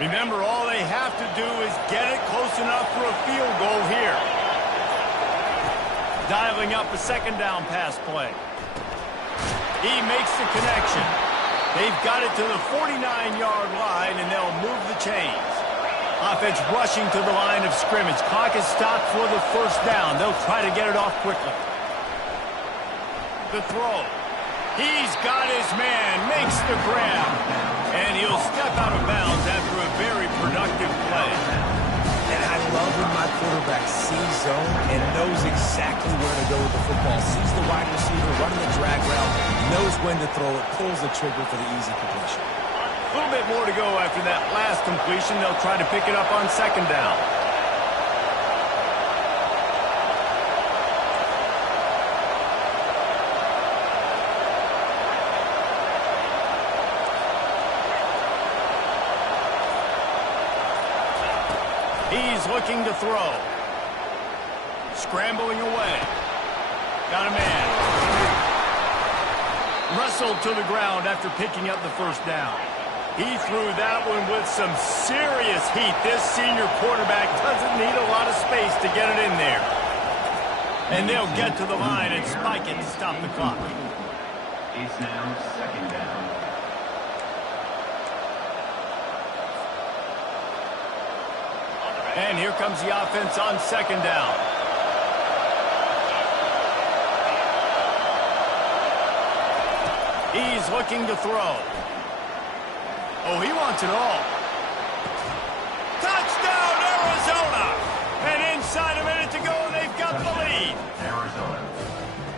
Remember, all they have to do is get it close enough for a field goal here. Dialing up a 2nd down pass play. He makes the connection. They've got it to the 49-yard line, and they'll move the chains. Offense rushing to the line of scrimmage. Clock is stopped for the 1st down. They'll try to get it off quickly. The throw. He's got his man, makes the grab, and he'll step out of bounds after a very productive play. And I love when my quarterback sees zone and knows exactly where to go with the football. Sees the wide receiver running the drag route, knows when to throw it, pulls the trigger for the easy completion. A little bit more to go after that last completion. They'll try to pick it up on second down. He's looking to throw. Scrambling away. Got a man. Wrestled to the ground after picking up the first down. He threw that one with some serious heat. This senior quarterback doesn't need a lot of space to get it in there. And they'll get to the line and spike it to stop the clock. It's now second down. And here comes the offense on second down. He's looking to throw. Oh, he wants it all. Touchdown, Arizona! And inside a minute to go, they've got the lead. Arizona.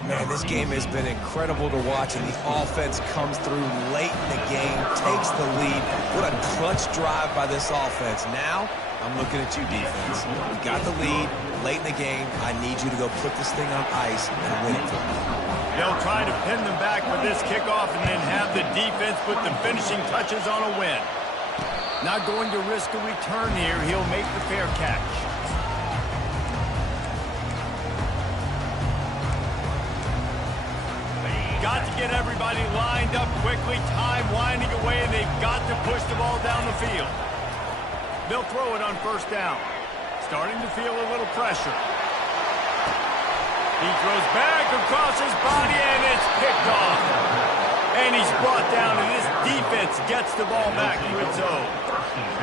Man, this game has been incredible to watch, and the offense comes through late in the game, takes the lead. What a clutch drive by this offense. Now, I'm looking at you, defense. You got the lead late in the game. I need you to go put this thing on ice and win it for me. They'll try to pin them back with this kickoff and then have the defense put the finishing touches on a win. Not going to risk a return here. He'll make the fair catch. Got to get everybody lined up quickly. Time winding away, and they've got to push the ball down the field. They'll throw it on first down. Starting to feel a little pressure. He throws back across his body, and it's picked off. And he's brought down, and this defense gets the ball back to its own.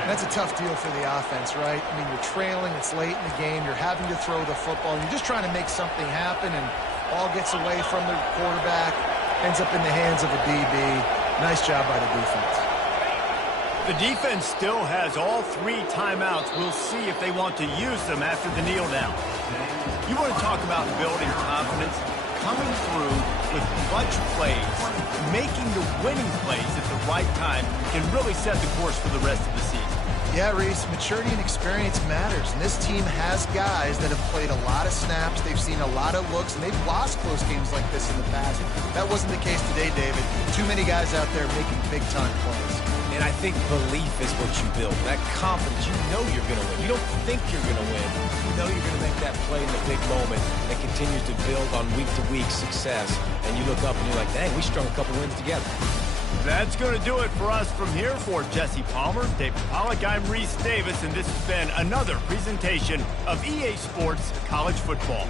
That's a tough deal for the offense, right? I mean, you're trailing, it's late in the game, you're having to throw the football, and you're just trying to make something happen, and ball gets away from the quarterback, ends up in the hands of a DB. Nice job by the defense. The defense still has all 3 timeouts. We'll see if they want to use them after the kneel down. You want to talk about building confidence? Coming through with clutch plays, making the winning plays at the right time can really set the course for the rest of the season. Yeah, Reese, maturity and experience matters, and this team has guys that have played a lot of snaps, they've seen a lot of looks, and they've lost close games like this in the past. That wasn't the case today, David. Too many guys out there making big-time plays. And I think belief is what you build. That confidence, you know you're going to win. You don't think you're going to win. You know you're going to make that play in the big moment that continues to build on week-to-week success. And you look up and you're like, dang, we strung a couple wins together. That's going to do it for us from here. For Jesse Palmer, David Pollack, I'm Reese Davis, and this has been another presentation of EA Sports College Football.